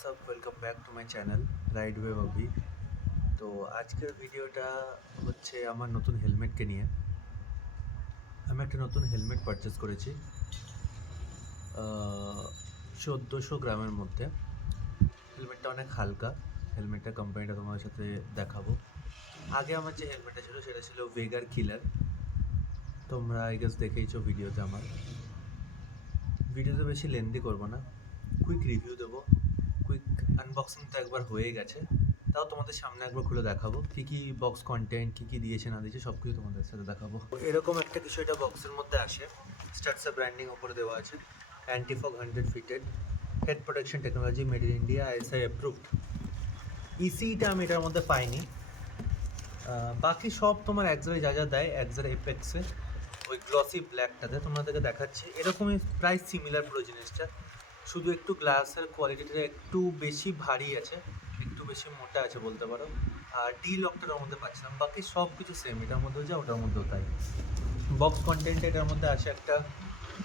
WhatsApp welcome back to my channel ride way Abhi. তো আজকের ভিডিওটা হচ্ছে আমার নতুন হেলমেটকে নিয়ে। আমি একটা নতুন হেলমেট পারচেস করেছি 1400 গ্রামের মধ্যে। হেলমেটটা অনেক হালকা। হেলমেটটা কোম্পানিটা তোমার সাথে দেখাবো। আগে আমার যে হেলমেটটা ছিল সেটা ছিল ভেগার কিলার। তোমরা আই গেস দেখেইছো ভিডিওতে। আমার ভিডিওতে বেশি লেন্দি করবো না, কুইক রিভিউ দেবো। কুইক আনবক্সিং তো একবার হয়ে গেছে, তাও তোমাদের সামনে একবার খুলে দেখাবো কী কী বক্স কন্টেন্ট, কী কী দিয়েছে না দিয়েছে সব কিছু তোমাদের সাথে দেখাবো। এরকম একটা কিছু এটা বক্সের মধ্যে আসে। স্টার্টসা ব্র্যান্ডিং ওপরে দেওয়া আছে। Antifog 100 fitted, head protection technology, made in India, ISI approved. ইসিটা আমি এটার মধ্যে পাইনি। বাকি সব তোমার একজারে যা যা দেয়, একজারে এপেক্সে ওই গ্লসি ব্ল্যাকটাতে তোমাদেরকে দেখাচ্ছি। এরকমই প্রায় সিমিলার পুরো জিনিসটা, শুধু একটু গ্লাসের কোয়ালিটিটা একটু বেশি ভারী আছে, একটু বেশি মোটা আছে বলতে পারো। আর ডি লকটার মধ্যে পাচ্ছিলাম, বাকি সব কিছু সেম, এটার মধ্যেও যা ওটার মধ্যেও তাই। বক্স কন্টেন্টে এটার মধ্যে আসে একটা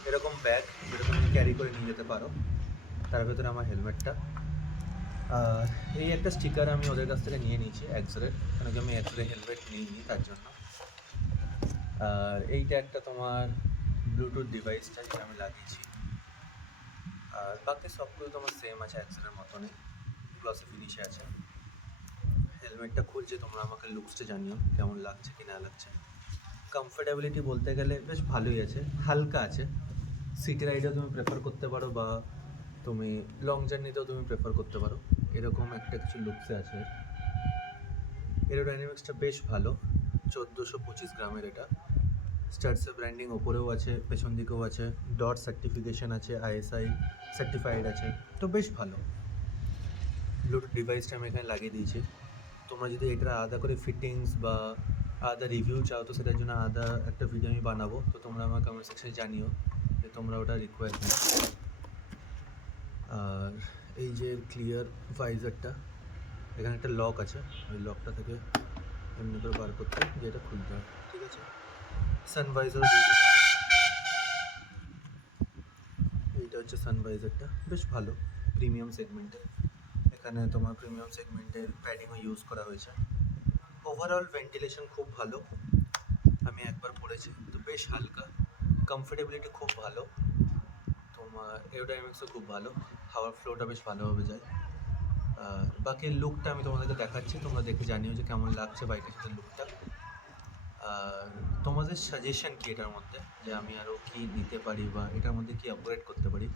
এরকম ব্যাগ, যেটা তুমি ক্যারি করে নিয়ে যেতে পারো। তার ভেতরে আমার হেলমেটটা, আর এই একটা স্টিকার আমি ওদের কাছ থেকে নিয়ে নিয়েছি এক্সরের, কেন কি আমি এক্সরে হেলমেট নিইনি তার জন্য। আর এইটা একটা তোমার ব্লুটুথ ডিভাইসটা যেটা আমি লাগিয়েছি। আর বাকি সব কিছু তোমার সেম আছে, এক্সরের মতনই গ্লসি ফিনিশে আছে। হেলমেটটা খুলছে, তোমরা আমাকে লুকসটা জানিও কেমন লাগছে কি না লাগছে। কমফোর্টেবিলিটি বলতে গেলে বেশ ভালোই আছে, হালকা আছে। সিটি রাইডেও তুমি প্রেফার করতে পারো, বা তুমি লং জার্নিতেও তুমি প্রেফার করতে পারো। এরকম একটা কিছু লুকসে আছে। এরোডাইনামিক্সটা বেশ ভালো। 1425 গ্রামের এটা। স্টার্টসে ব্র্যান্ডিং ওপরেও আছে, পেছন দিকেও আছে। ডট সার্টিফিকেশান আছে, আইএসআই সার্টিফাইড আছে, তো বেশ ভালো। ব্লুটুথ ডিভাইসটা আমি এখানে লাগিয়ে দিয়েছি। তোমরা যদি এটার আলাদা করে ফিটিংস বা আলাদা রিভিউ চাও, তো সেটার জন্য আলাদা একটা ভিডিও আমি বানাবো, তো তোমরা আমার কমেন্ট সেকশনে জানিও যে তোমরা ওটা রিকোয়ার করো। আর এই যে ক্লিয়ার ভাইজারটা, এখানে একটা লক আছে, ওই লকটা থেকে এমনি করে বার করতে যে এটা খুলতে হয়, ঠিক আছে। সানভাইজারও দিয়েছে। এইটা হচ্ছে সানভাইজারটা, বেশ ভালো, প্রিমিয়াম সেগমেন্টের। এখানে তোমার প্রিমিয়াম সেগমেন্টের প্যাডিংও ইউজ করা হয়েছে। ওভারঅল ভেন্টিলেশন খুব ভালো, আমি একবার পড়েছি, তো বেশ হালকা। কমফোর্টেবিলিটি খুব ভালো, তোমার এরোডাইনামিক্সও খুব ভালো, হাওয়ার ফ্লোটা বেশ ভালোভাবে যায়। আর বাকি লুকটা আমি তোমাদেরকে দেখাচ্ছি, তোমরা দেখে জানিও যে কেমন লাগছে বাইকের সাথে লুকটা। আর তোমাদের সাজেশন কি এটার মধ্যে, যে আমি আরও কী নিতে পারি বা এটার মধ্যে কী আপগ্রেড করতে পারি।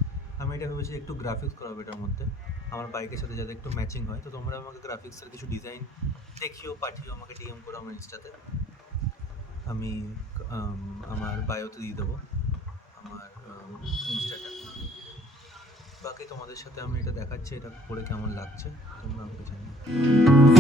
আমি এটা ভেবেছি একটু গ্রাফিক্স করাবো এটার মধ্যে, আমার বাইকের সাথে যাতে একটু ম্যাচিং হয়। তো তোমরা আমাকে গ্রাফিক্সের কিছু ডিজাইন দেখিও, পাঠিও, আমাকে ডিএম করো আমার ইনস্টাতে। আমি আমার বায়োতে দিয়ে দেবো আমার ইনস্টাটা। বাকি তোমাদের সাথে আমি এটা দেখাচ্ছি, এটা পরে কেমন লাগছে তোমরা আমাকে জানিও।